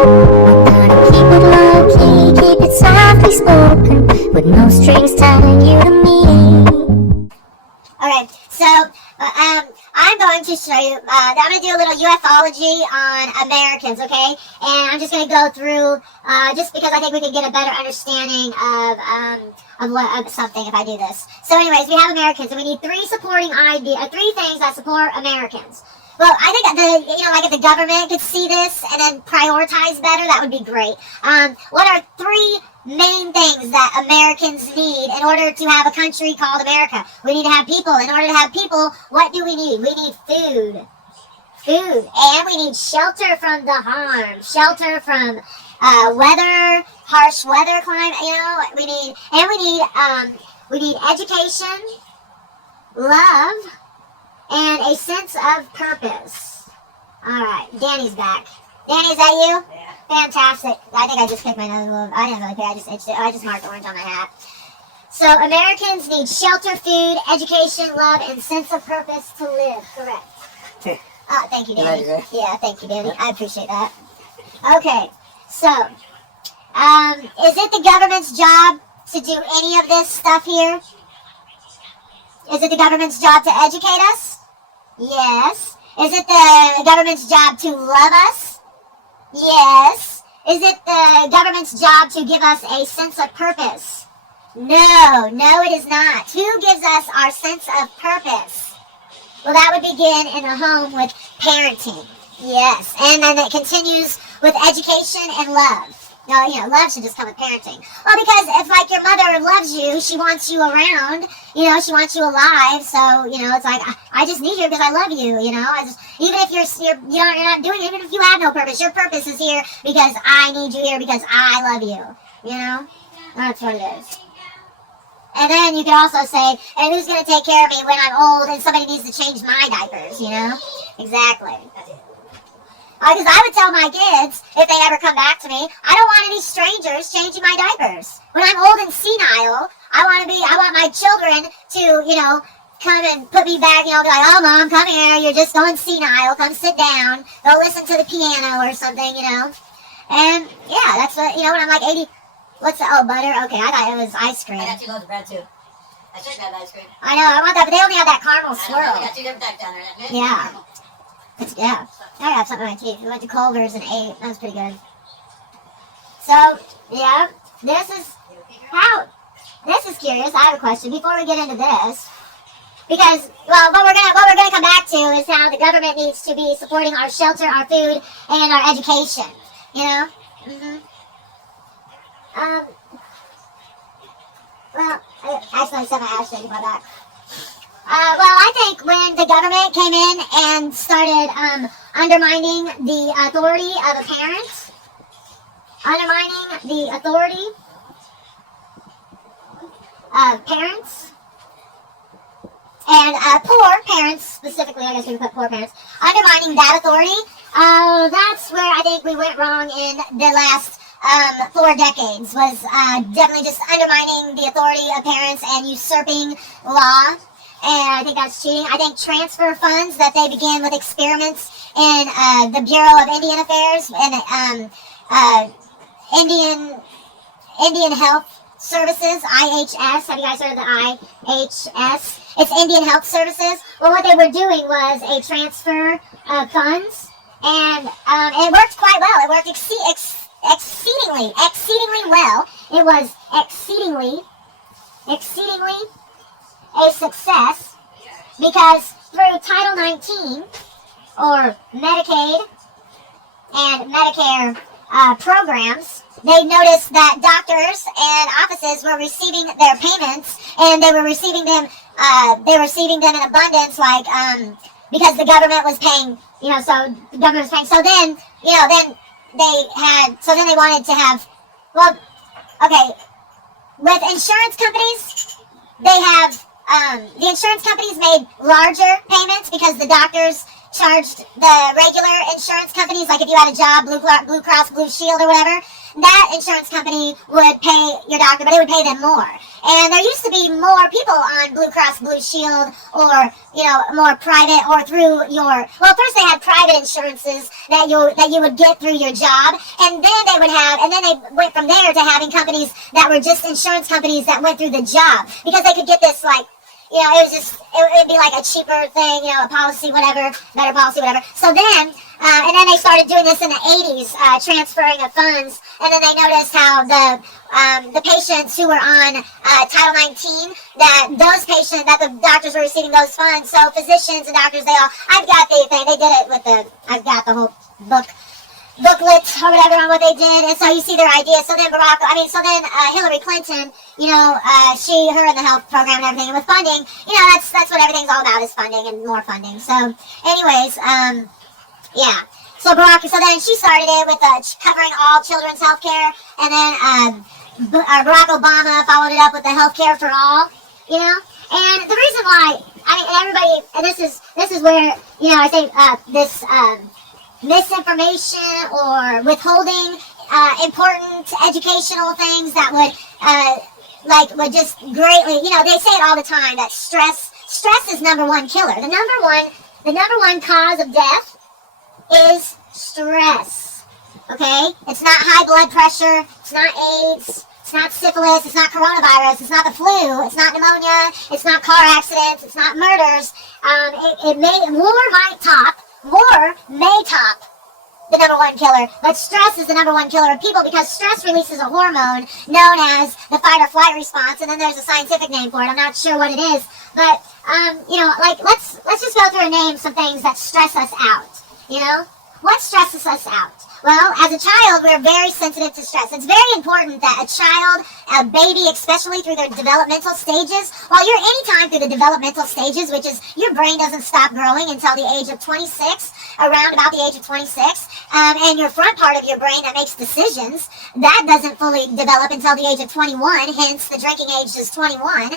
Gonna keep it low key, keep it softly spoken, with no strings tying you to me. Alright, so I'm going to show you, I'm going to do a little ufology on Americans, okay? And I'm just going to go through, just because I think we can get a better understanding of something if I do this. So anyways, we have Americans, and we need three things that support Americans. Well, I think like if the government could see this and then prioritize better, that would be great. What are three main things that Americans need in order to have a country called America? We need to have people. In order to have people, what do we need? We need food. And we need shelter from the harm. Shelter from weather, harsh weather, climate, we need education, love, and a sense of purpose. Alright, Danny's back. Danny, is that you? Yeah. Fantastic. I think I just kicked my nose a little. I didn't really care. I just itched it. I just marked orange on my hat. So, Americans need shelter, food, education, love, and sense of purpose to live. Correct. Thank you, Danny. Yeah, thank you, Danny. I appreciate that. Okay, so, is it the government's job to do any of this stuff here? Is it the government's job to educate us? Yes. Is it the government's job to love us? Yes. Is it the government's job to give us a sense of purpose? No, it is not. Who gives us our sense of purpose? Well, that would begin in a home with parenting. Yes. And then it continues with education and love. No, love should just come with parenting. Well, because if, like, your mother loves you, she wants you around, she wants you alive, so, it's like, I just need you because I love you, even if you're not doing it, even if you have no purpose, your purpose is here because I need you here because I love you, That's what it is. And then you can also say, and who's going to take care of me when I'm old and somebody needs to change my diapers, Exactly. Because I would tell my kids, if they ever come back to me, I don't want any strangers changing my diapers. When I'm old and senile, I want my children to, come and put me back, be like, oh, Mom, come here, you're just going senile, come sit down, go listen to the piano or something, And, yeah, that's what, when I'm like 80, butter? Okay, I thought it was ice cream. I got 2 loaves of bread, too. I should have ice cream. I know, I want that, but they only have that caramel swirl. I got 2 different types down there. Yeah. Yeah, I have something on my teeth. We went to Culver's and ate. That was pretty good. So, yeah, this is curious. I have a question before we get into this. Because, well, what we're gonna come back to is how the government needs to be supporting our shelter, our food, and our education. Well, actually, I said my ashtray in my back. Well, I think when the government came in and started undermining the authority of a parent, undermining the authority of parents, and poor parents specifically, I guess we can put poor parents, undermining that authority, that's where I think we went wrong in the last 4 decades, was definitely just undermining the authority of parents and usurping law. And I think that's cheating. I think transfer funds that they began with experiments in the Bureau of Indian Affairs and Indian Health Services, IHS. Have you guys heard of the IHS? It's Indian Health Services. Well, what they were doing was a transfer of funds, and it worked quite well. It worked exceedingly well. It was exceedingly a success, because through Title 19 or Medicaid and Medicare programs, they noticed that doctors and offices were receiving their payments, and they were receiving them in abundance, like because the government was paying, so the government was paying. So then, then they wanted to have, well, okay, with insurance companies, they have. The insurance companies made larger payments because the doctors charged the regular insurance companies, like if you had a job, Blue Cross Blue Shield or whatever, that insurance company would pay your doctor, but it would pay them more. And there used to be more people on Blue Cross Blue Shield, or more private, or through your, well, first they had private insurances that you would get through your job, and then they went from there to having companies that were just insurance companies that went through the job, because they could get this, like, it'd be like a cheaper thing, a policy, whatever, better policy, whatever. So then, and then they started doing this in the 80s, transferring of funds, and then they noticed how the patients who were on Title 19, that the doctors were receiving those funds. So physicians and doctors, I've got the thing, they did it I've got the whole booklet or whatever on what they did, and so you see their ideas. So then Hillary Clinton, her and the health program and everything, and with funding, that's what everything's all about, is funding and more funding. So anyways, yeah. So then she started it with covering all children's health care, and then Barack Obama followed it up with the health care for all, and the reason why, and everybody, and this is where, I say this misinformation or withholding important educational things that would just greatly, they say it all the time, that stress is number one killer. The number one cause of death is stress. Okay? It's not high blood pressure, it's not AIDS, it's not syphilis, it's not coronavirus, it's not the flu, it's not pneumonia, it's not car accidents, it's not murders. War may top the number one killer, but stress is the number one killer of people, because stress releases a hormone known as the fight or flight response, and then there's a scientific name for it. I'm not sure what it is, but let's just go through and name some things that stress us out. What stresses us out? Well, as a child, we're very sensitive to stress. It's very important that a baby, especially through their developmental stages, while you're anytime through the developmental stages, which is your brain doesn't stop growing until the age of 26, around about the age of 26, and your front part of your brain that makes decisions, that doesn't fully develop until the age of 21, hence the drinking age is 21.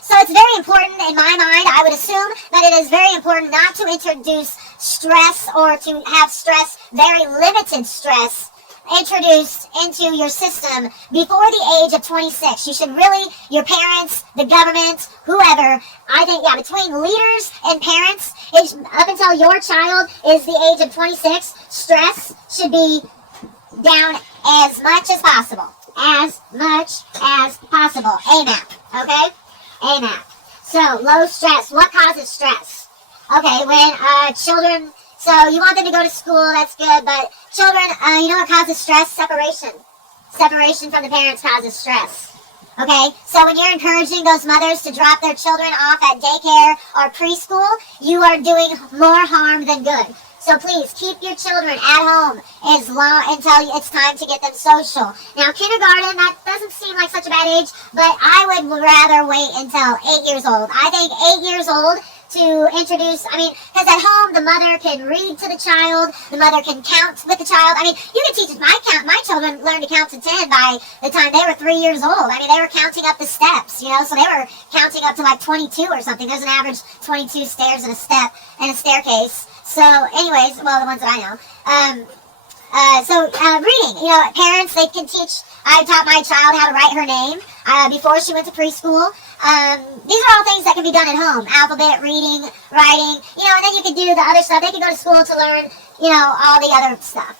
So it's very important, in my mind, I would assume that it is very important not to introduce stress, or to have stress, very limited stress, introduced into your system before the age of 26. You should really, your parents, the government, whoever, I think, between leaders and parents, up until your child is the age of 26, stress should be down as much as possible. As much as possible. AMAP. Okay? AMAP. So, low stress. What causes stress? Okay, when children, so you want them to go to school, that's good, but children, you know what causes stress? Separation. Separation from the parents causes stress. Okay, so when you're encouraging those mothers to drop their children off at daycare or preschool, you are doing more harm than good. So please, keep your children at home until it's time to get them social. Now, kindergarten, that doesn't seem like such a bad age, but I would rather wait until 8 years old. I think 8 years old to introduce, because at home the mother can read to the child, the mother can count with the child. You can teach, my children learned to count to 10 by the time they were 3 years old. They were counting up the steps, so they were counting up to like 22 or something. There's an average 22 stairs in a step and a staircase. So anyways, well, the ones that I know. Reading, parents, they can teach. I taught my child how to write her name before she went to preschool. These are all things that can be done at home. Alphabet, reading, writing, and then you can do the other stuff. They can go to school to learn, all the other stuff,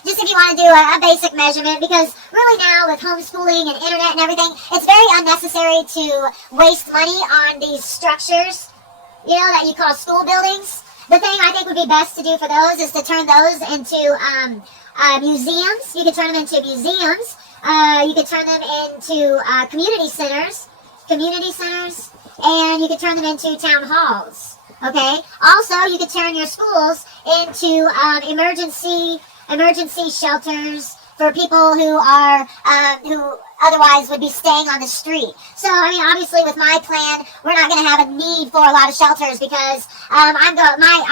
Just if you want to do a basic measurement, because really now with homeschooling and internet and everything, it's very unnecessary to waste money on these structures, that you call school buildings. The thing I think would be best to do for those is to turn those into museums. You can turn them into museums. You can turn them into community centers, and you can turn them into town halls. Okay. Also, you can turn your schools into emergency shelters for people who are who otherwise would be staying on the street. So, obviously with my plan, we're not going to have a need for a lot of shelters, because I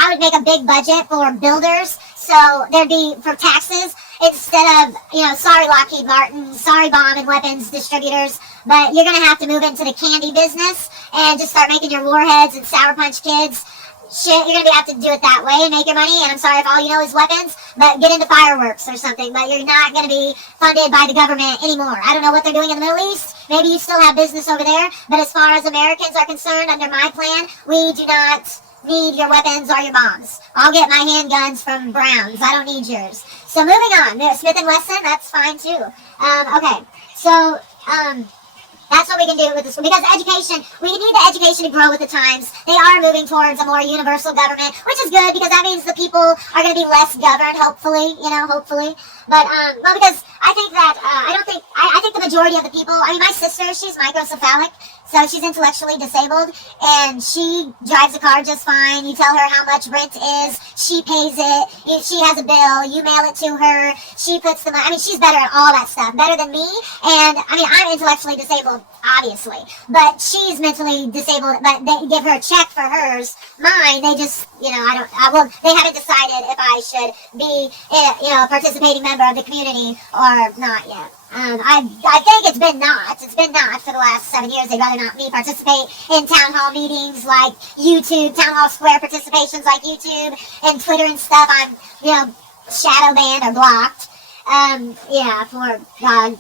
would make a big budget for builders, so there'd be, for taxes, instead of, sorry Lockheed Martin, sorry bomb and weapons distributors, but you're going to have to move into the candy business and just start making your warheads and Sour Punch Kids. shit, you're gonna have to do it that way and make your money. And I'm sorry if all you know is weapons, but get into fireworks or something. But you're not gonna be funded by the government anymore. I don't know what they're doing in the Middle East. Maybe you still have business over there. But as far as Americans are concerned, under my plan, we do not need your weapons or your bombs. I'll get my handguns from Browns. I don't need yours. So moving on, Smith & Wesson, that's fine too. Okay, so that's what we can do with this, because education, we need the education to grow with the times. They are moving towards a more universal government, which is good because that means the people are going to be less governed, hopefully, hopefully. But, well, because I think that, I think the majority of the people, I mean, my sister, she's microcephalic, so she's intellectually disabled, and she drives a car just fine. You tell her how much rent is, she pays it, she has a bill, you mail it to her, she puts the money, I mean, she's better at all that stuff, better than me, and, I mean, I'm intellectually disabled, obviously, but she's mentally disabled, but they give her a check for hers. Mine, they just, they haven't decided if I should be, a participating member of the community or not yet. I think it's been not for the last 7 years. They'd rather not me participate in town hall meetings like YouTube, town hall square participations like YouTube and Twitter and stuff. I'm, shadow banned or blocked. For God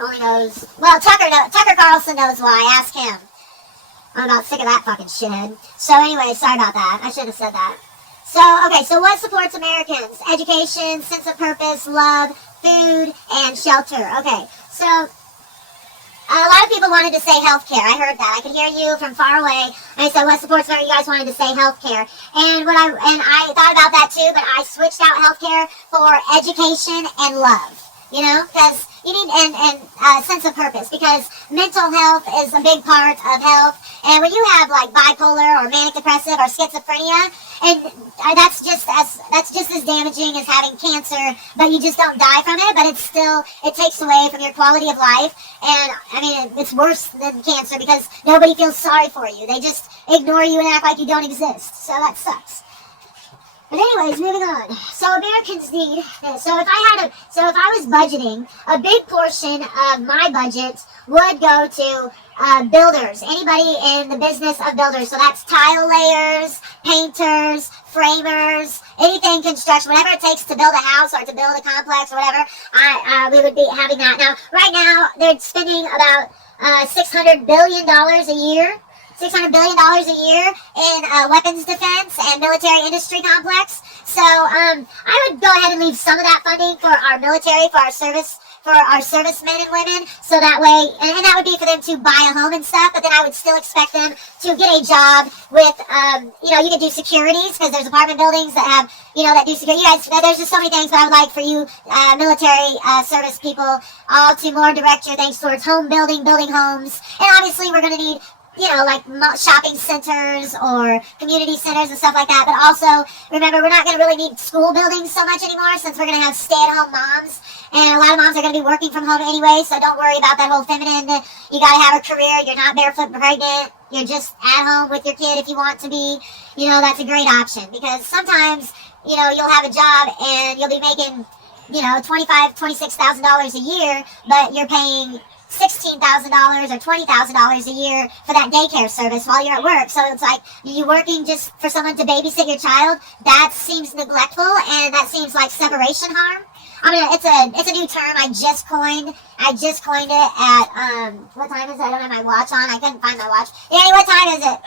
only knows. Well, Tucker Carlson knows why. Ask him. I'm about sick of that fucking shithead. So anyway, sorry about that. I shouldn't have said that. So what supports Americans? Education, sense of purpose, love, food, and shelter. Okay, so a lot of people wanted to say healthcare. I heard that. I could hear you from far away. And I said, what supports America? You guys wanted to say healthcare. And I thought about that too, but I switched out healthcare for education and love. Because you need a sense of purpose, because mental health is a big part of health. And when you have like bipolar or manic depressive or schizophrenia, and that's just as damaging as having cancer, but you just don't die from it, but it takes away from your quality of life. And I mean, it's worse than cancer because nobody feels sorry for you. They just ignore you and act like you don't exist. So that sucks. But anyways, moving on. So Americans need this. So if I was budgeting, a big portion of my budget would go to builders, anybody in the business of builders. So that's tile layers, painters, framers, anything construction, whatever it takes to build a house or to build a complex or whatever. We would be having that. Now, right now, they're spending about $600 billion a year. $600 billion a year in weapons defense and military industry complex. So I would go ahead and leave some of that funding for our military, for our servicemen and women, so that way, and that would be for them to buy a home and stuff, but then I would still expect them to get a job with, you could do securities, because there's apartment buildings that have, that do security. You guys, there's just so many things, but I would like for you military service people all to more direct your things towards building homes, and obviously we're going to need like shopping centers or community centers and stuff like that. But also, remember, we're not going to really need school buildings so much anymore, since we're going to have stay-at-home moms. And a lot of moms are going to be working from home anyway, so don't worry about that whole feminine, you got to have a career, you're not barefoot pregnant, you're just at home with your kid if you want to be. That's a great option. Because sometimes, you'll have a job and you'll be making, $25,000, $26,000 a year, but you're paying $16,000 or $20,000 a year for that daycare service while you're at work. So it's like, you working just for someone to babysit your child? That seems neglectful, and that seems like separation harm. I mean, it's a new term I just coined it at, what time is it? I don't have my watch on. I couldn't find my watch. Annie, what time is it?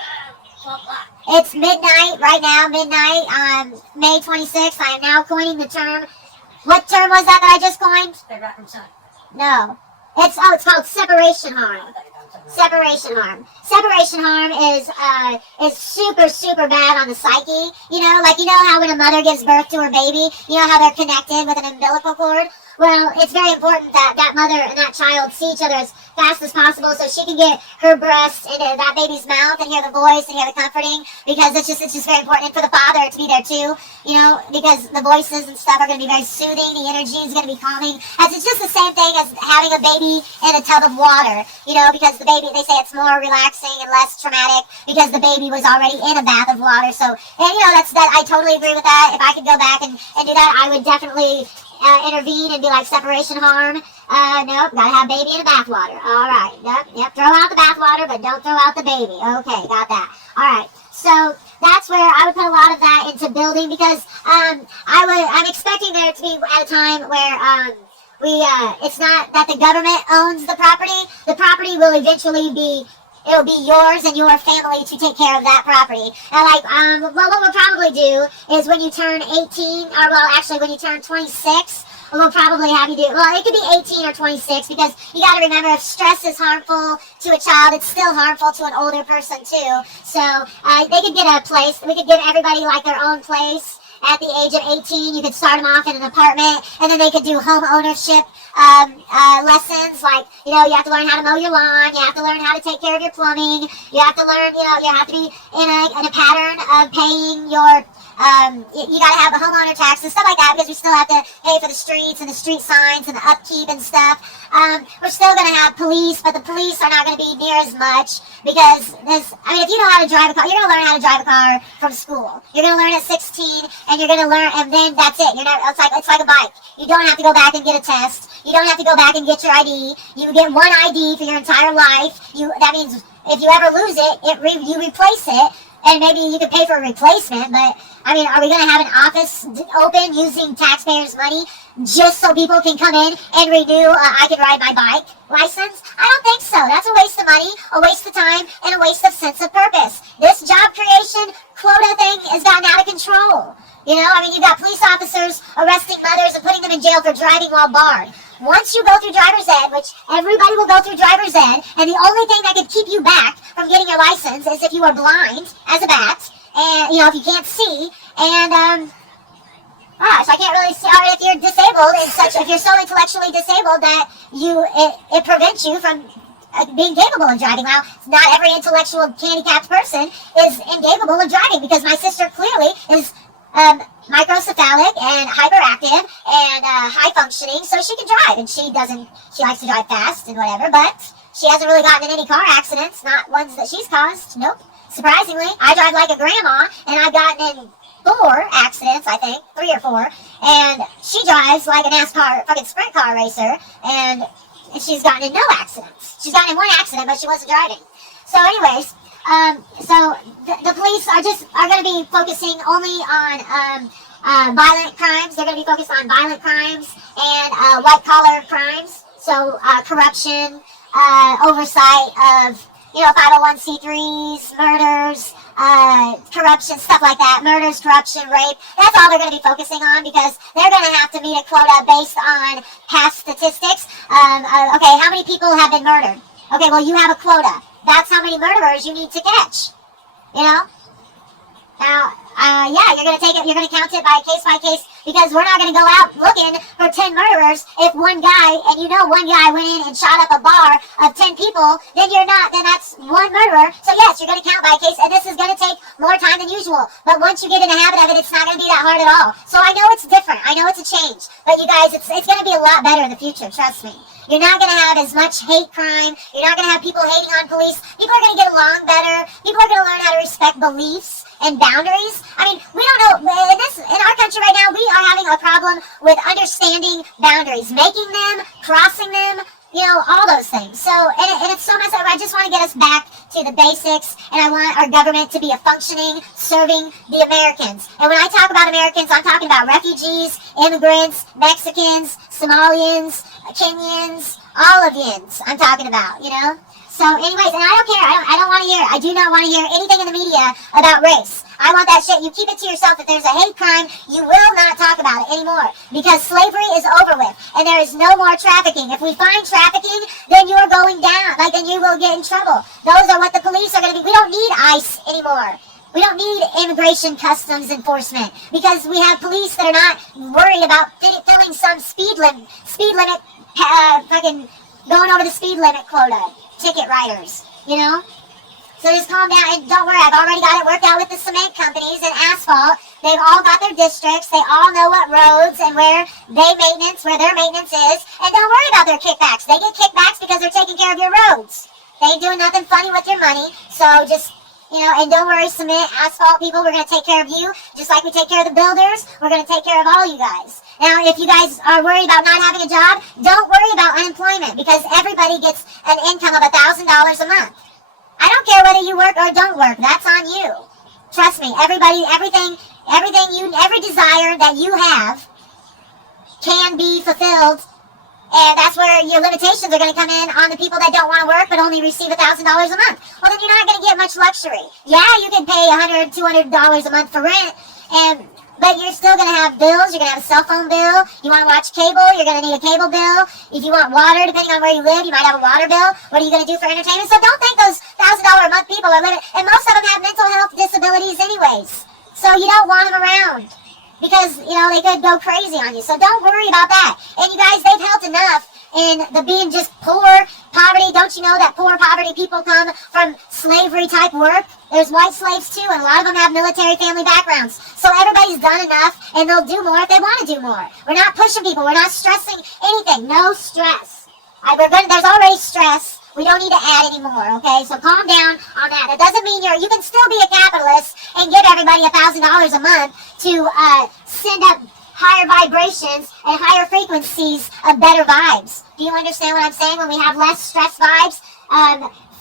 12 o'clock. It's midnight right now, May 26th. I am now coining the term. What term was that I just coined? They're right from sun. No. It's called separation harm. Separation harm. Separation harm is super, super bad on the psyche. How when a mother gives birth to her baby, how they're connected with an umbilical cord? Well, it's very important that that mother and that child see each other as fast as possible, so she can get her breast into that baby's mouth and hear the voice and hear the comforting, because it's just very important. And for the father to be there too, because the voices and stuff are going to be very soothing, the energy is going to be calming. As it's just the same thing as having a baby in a tub of water, because the baby, they say it's more relaxing and less traumatic because the baby was already in a bath of water. So, and I totally agree with that. If I could go back and do that, I would definitely intervene and be like, separation harm. Nope, gotta have baby in a bathwater. All right, yep, throw out the bathwater, but don't throw out the baby. Okay, got that. All right, so that's where I would put a lot of that into building, because I'm expecting there to be at a time where it's not that the government owns the property. The property will eventually it'll be yours and your family to take care of that property. And what we'll probably do is when you turn 18, or well, actually when you turn 26, we'll probably have you do, well, it could be 18 or 26, because you got to remember, if stress is harmful to a child, it's still harmful to an older person too. So they could get a place. We could give everybody like their own place. At the age of 18, you could start them off in an apartment, and then they could do home ownership lessons. Like, you have to learn how to mow your lawn. You have to learn how to take care of your plumbing. You have to learn, you have to be in a pattern of paying your you got to have a homeowner tax and stuff like that, because we still have to pay for the streets and the street signs and the upkeep and stuff. We're still going to have police, but the police are not going to be near as much, because if you know how to drive a car, you're going to learn how to drive a car from school. You're going to learn at 16, and you're going to learn, and then that's it. It's like a bike. You don't have to go back and get a test. You don't have to go back and get your ID. You get one ID for your entire life. That means if you ever lose it, you replace it. And maybe you could pay for a replacement, but, are we going to have an office open using taxpayers' money just so people can come in and renew I can ride my bike license? I don't think so. That's a waste of money, a waste of time, and a waste of sense of purpose. This job creation quota thing has gotten out of control. You've got police officers arresting mothers and putting them in jail for driving while barred. Once you go through driver's ed, which everybody will go through driver's ed, and the only thing that could keep you back from getting your license is if you are blind as a bat, and, if you can't see, and, gosh, I can't really see, or if you're disabled if you're so intellectually disabled that it prevents you from being capable of driving. Well, not every intellectual handicapped person is incapable of driving, because my sister clearly is microcephalic and hyperactive and high functioning, so she can drive, and she likes to drive fast and whatever, but she hasn't really gotten in any car accidents, not ones that she's caused. Nope. Surprisingly, I drive like a grandma, and I've gotten in 4 accidents, I think, 3 or 4, and she drives like a NASCAR fucking sprint car racer, and she's gotten in no accidents. She's gotten in 1 accident, but she wasn't driving. So anyways, the police are going to be focusing only on violent crimes. They're going to be focused on violent crimes and white-collar crimes. So corruption, oversight of 501c3s, murders, corruption, stuff like that. Murders, corruption, rape. That's all they're going to be focusing on, because they're going to have to meet a quota based on past statistics. Okay, how many people have been murdered? Okay, well, you have a quota. That's how many murderers you need to catch. Now, you're going to take it, you're going to count it by case, because we're not going to go out looking for 10 murderers if one guy, and one guy went in and shot up a bar of 10 people, then that's 1 murderer. So yes, you're going to count by case, and this is going to take more time than usual. But once you get in the habit of it, it's not going to be that hard at all. So I know it's different. I know it's a change. But you guys, it's going to be a lot better in the future, trust me. You're not going to have as much hate crime. You're not going to have people hating on police. People are going to get along better. People are going to learn how to respect beliefs and boundaries. We don't know, in our country right now, we are having a problem with understanding boundaries, making them, crossing them, all those things. So, and it's so messed up. I just want to get us back to the basics, and I want our government to be a functioning, serving the Americans. And when I talk about Americans, I'm talking about refugees, immigrants, Mexicans, Somalians, Kenyans, all of yins I'm talking about, So anyways, and I don't care. I do not want to hear anything in the media about race. I want that shit. You keep it to yourself. If there's a hate crime, you will not talk about it anymore, because slavery is over with, and there is no more trafficking. If we find trafficking, then you're going down. Then you will get in trouble. Those are what the police are going to be. We don't need ICE anymore. We don't need immigration customs enforcement, because we have police that are not worried about filling some speed limit, fucking going over the speed limit quota. Ticket writers, So just calm down, and don't worry, I've already got it worked out with the cement companies and asphalt. They've all got their districts. They all know what roads and where their maintenance is. And don't worry about their kickbacks. They get kickbacks because they're taking care of your roads. They ain't doing nothing funny with your money. So just, and don't worry, cement, asphalt people, we're going to take care of you. Just like we take care of the builders, we're going to take care of all you guys. Now, if you guys are worried about not having a job, don't worry about unemployment, because everybody gets an income of $1,000 a month. I don't care whether you work or don't work. That's on you. Trust me, every desire that you have can be fulfilled. And that's where your limitations are going to come in on the people that don't want to work but only receive $1,000 a month. Well, then you're not going to get much luxury. Yeah, you can pay $100, $200 a month for rent, but you're still going to have bills. You're going to have a cell phone bill. You want to watch cable, you're going to need a cable bill. If you want water, depending on where you live, you might have a water bill. What are you going to do for entertainment? So don't think those $1,000 a month people are living, and most of them have mental health disabilities anyways. So you don't want them around, because, they could go crazy on you. So don't worry about that. And you guys, they've helped enough in the being just poor, poverty. Don't you know that poor, poverty people come from slavery type work? There's white slaves too, and a lot of them have military family backgrounds. So everybody's done enough, and they'll do more if they want to do more. We're not pushing people. We're not stressing anything. No stress. There's already stress. We don't need to add any more, okay? So calm down on that. That doesn't mean you can still be a capitalist and give everybody $1,000 a month to send up higher vibrations and higher frequencies of better vibes. Do you understand what I'm saying? When we have less stress vibes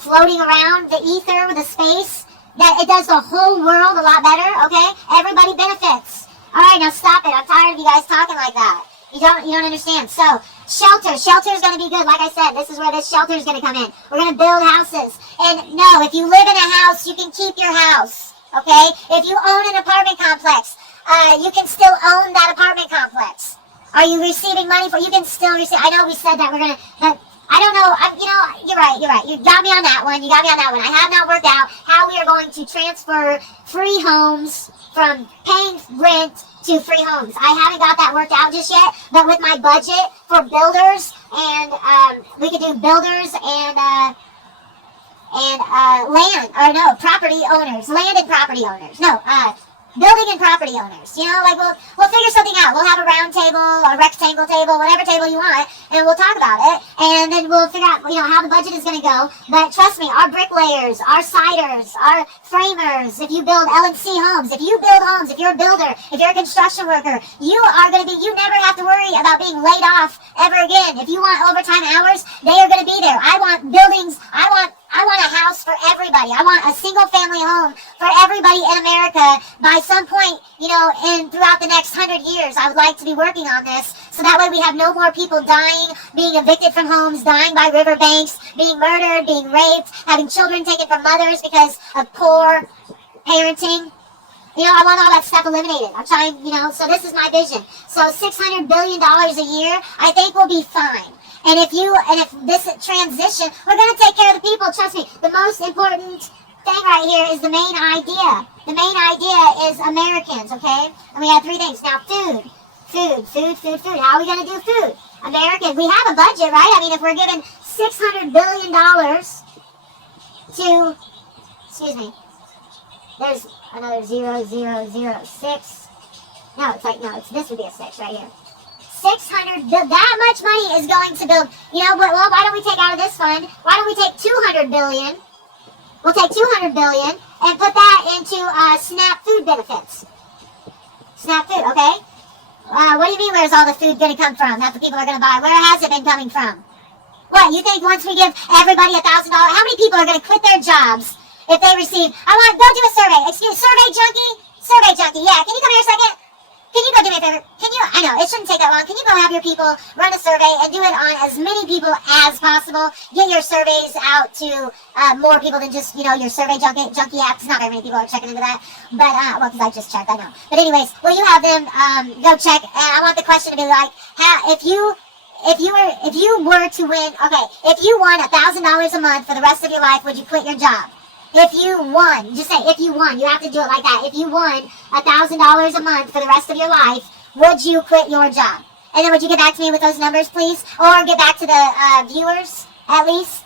floating around the ether with the space, that it does the whole world a lot better, okay? Everybody benefits. All right, now stop it. I'm tired of you guys talking like that. You don't understand. So, shelter is going to be good. Like I said, this is where this shelter is going to come in. We're going to build houses. And no, if you live in a house, you can keep your house, okay? If you own an apartment complex, you can still own that apartment complex. Are you receiving money for? You can still receive. I know we said that we're going to, but I don't know. You're right. You got me on that one. I have not worked out how we are going to transfer free homes from paying rent to free homes. I haven't got that worked out just yet, but with my budget for builders, and we could do builders and property owners, land and property owners. Building and property owners. We'll figure something out. We'll have a round table, a rectangle table, whatever table you want, and we'll talk about it. And then we'll figure out, how the budget is going to go. But trust me, our bricklayers, our siders, our framers, if you build L&C homes, if you build homes, if you're a builder, if you're a construction worker, you never have to worry about being laid off ever again. If you want overtime hours, they are going to be there. I want buildings. I want a house for everybody. I want a single family home for everybody in America. By some point, throughout the next 100 years, I would like to be working on this. So that way we have no more people dying, being evicted from homes, dying by riverbanks, being murdered, being raped, having children taken from mothers because of poor parenting. I want all that stuff eliminated. I'm trying, so this is my vision. So $600 billion a year, I think we'll be fine. And if this transition, we're going to take care of the people. Trust me, the most important thing right here is the main idea. The main idea is Americans, okay? And we have three things. Now, food. How are we going to do food? American, we have a budget, right? I mean, if we're giving $600 billion to, there's another 0006. This would be a 6 right here. 600, that much money is going to build, well, why don't we take out of this fund? Why don't we take 200 billion? We'll take 200 billion and put that into SNAP food benefits. SNAP food, okay? What do you mean, where's all the food going to come from that the people are going to buy? Where has it been coming from? What, you think once we give everybody $1,000, how many people are going to quit their jobs if they receive, go do a survey. Survey junkie, yeah, can you come here a second? Can you go do me a favor? I know, it shouldn't take that long. Can you go have your people run a survey and do it on as many people as possible? Get your surveys out to more people than just, your survey junkie apps. Not very many people are checking into that. But, because I just checked, I know. But anyways, will you have them go check? And I want the question to be like, if you were to win, if you won $1,000 a month for the rest of your life, would you quit your job? If you won, just say if you won, you have to do it like that. If you won $1,000 a month for the rest of your life, would you quit your job? And then would you get back to me with those numbers, please? Or get back to the viewers, at least?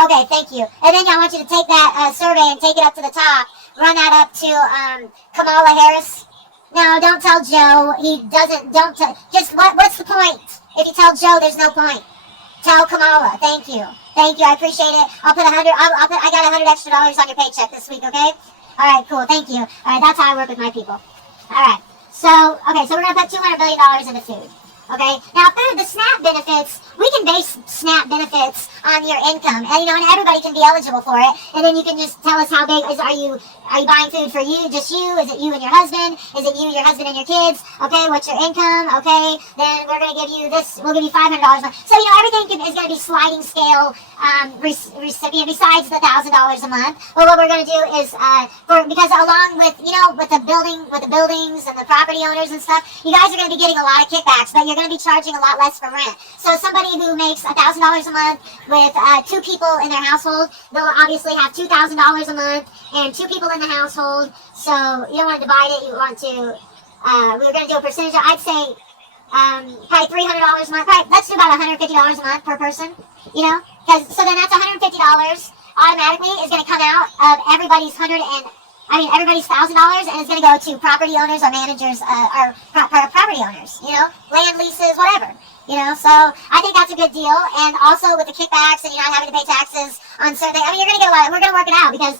Okay, thank you. And then I want you to take that survey and take it up to the top. Run that up to Kamala Harris. No, don't tell Joe. What's the point? If you tell Joe, there's no point. Tell Kamala. Thank you, I appreciate it. I'll put I got $100 extra on your paycheck this week, okay? All right, cool, thank you. All right, that's how I work with my people. All right, so we're gonna put $200 billion into food. Okay? Now, food, the SNAP benefits, we can base SNAP benefits on your income, and and everybody can be eligible for it. And then you can just tell us how big are you buying food for you, just you? Is it you and your husband? Is it you, your husband, and your kids? Okay, what's your income? Okay, then we're going to give you this. We'll give you $500 a month. So everything is going to be sliding scale recipient besides the $1,000 a month. Well, what we're going to do is because along with with the buildings and the property owners and stuff, you guys are going to be getting a lot of kickbacks, but you're going to be charging a lot less for rent. So somebody who makes $1,000 a month with 2 people in their household, they'll obviously have $2,000 a month and 2 people in the household. So you don't want to divide it. You want to. We're going to do a percentage. I'd say probably $300 a month. Probably, let's do about $150 a month per person. So then that's $150 automatically is going to come out of everybody's everybody's $1,000, and it's going to go to property owners or managers or property owners. Land leases, whatever. So I think that's a good deal. And also with the kickbacks and you're not having to pay taxes on certain things. You're going to get a lot. We're going to work it out because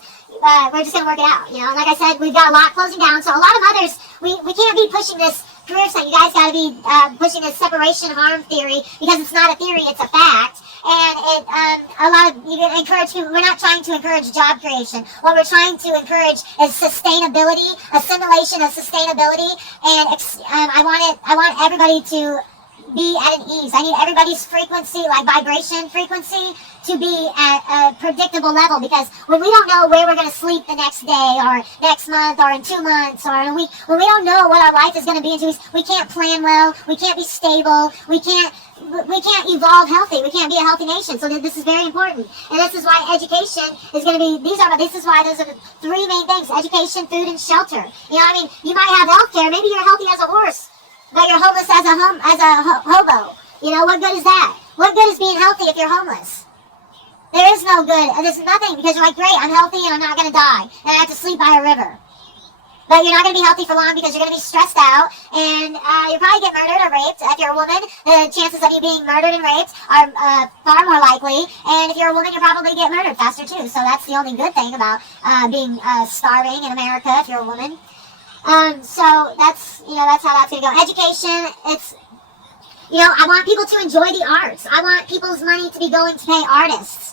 we're just going to work it out. Like I said, we've got a lot closing down. So a lot of mothers, we can't be pushing this career thing. You guys got to be pushing this separation harm theory because it's not a theory, it's a fact. And we're not trying to encourage job creation. What we're trying to encourage is sustainability, assimilation of sustainability. And I want everybody to be at an ease. I need everybody's frequency, like vibration frequency, to be at a predictable level, because when we don't know where we're going to sleep the next day or next month or in 2 months or in a week, when we don't know what our life is going to be in 2 weeks, we can't plan well, we can't be stable, we can't evolve healthy. We can't be a healthy nation. So this is very important. And this is why education is going to be, this is why those are the 3 main things: education, food, and shelter. You might have health care. Maybe you're healthy as a horse, but you're homeless as a hobo. What good is that? What good is being healthy if you're homeless? There is no good. There's nothing, because you're like, great, I'm healthy and I'm not going to die. And I have to sleep by a river. But you're not going to be healthy for long because you're going to be stressed out, and you'll probably get murdered or raped. If you're a woman, the chances of you being murdered and raped are far more likely. And if you're a woman, you'll probably get murdered faster too. So that's the only good thing about being starving in America if you're a woman. So that's how that's going to go. Education, I want people to enjoy the arts. I want people's money to be going to pay artists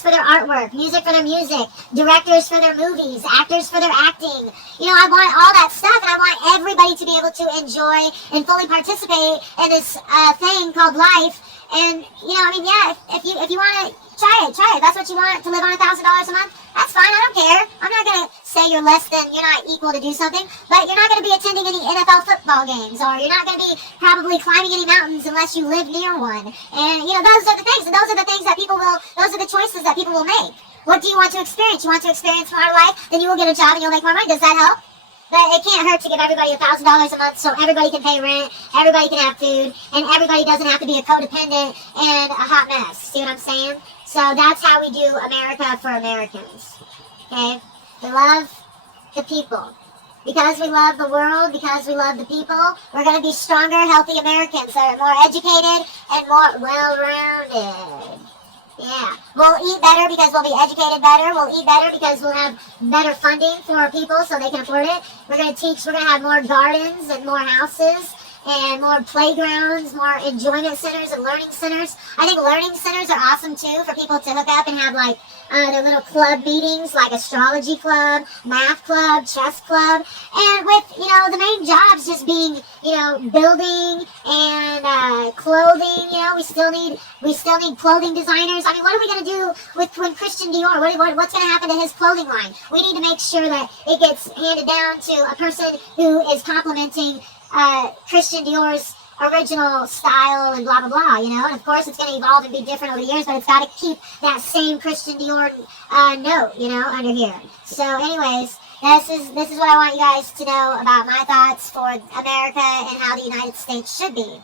for their artwork, music for their music, directors for their movies, actors for their acting. I want all that stuff, and I want everybody to be able to enjoy and fully participate in this thing called life. And if you want to try it. That's what you want, to live on $1,000 a month. That's fine. I don't care. I'm not gonna say you're not equal to do something, but you're not gonna be attending any NFL football games, or you're not gonna be probably climbing any mountains unless you live near one. And those are the things, and those are the things that those are the choices that people will make. What do you want to experience? You want to experience more life? Then you will get a job and you'll make more money. Does that help? But it can't hurt to give everybody $1,000 a month so everybody can pay rent, everybody can have food, and everybody doesn't have to be a codependent and a hot mess. See what I'm saying? So that's how we do America for Americans. Okay? We love the people. Because we love the world, because we love the people, we're going to be stronger, healthy Americans that are more educated and more well-rounded. Yeah. We'll eat better because we'll be educated better. We'll eat better because we'll have better funding for people so they can afford it. We're going to have more gardens and more houses and more playgrounds, more enjoyment centers and learning centers. I think learning centers are awesome too, for people to hook up and have like their little club meetings, like astrology club, math club, chess club, and with the main jobs just being building and clothing. We still need clothing designers. I mean, what are we going to do when Christian Dior? What's going to happen to his clothing line? We need to make sure that it gets handed down to a person who is complementing Christian Dior's original style and blah blah blah, and of course it's going to evolve and be different over the years, but it's got to keep that same Christian Dior note, under here. So anyways, this is what I want you guys to know about my thoughts for America and how the United States should be.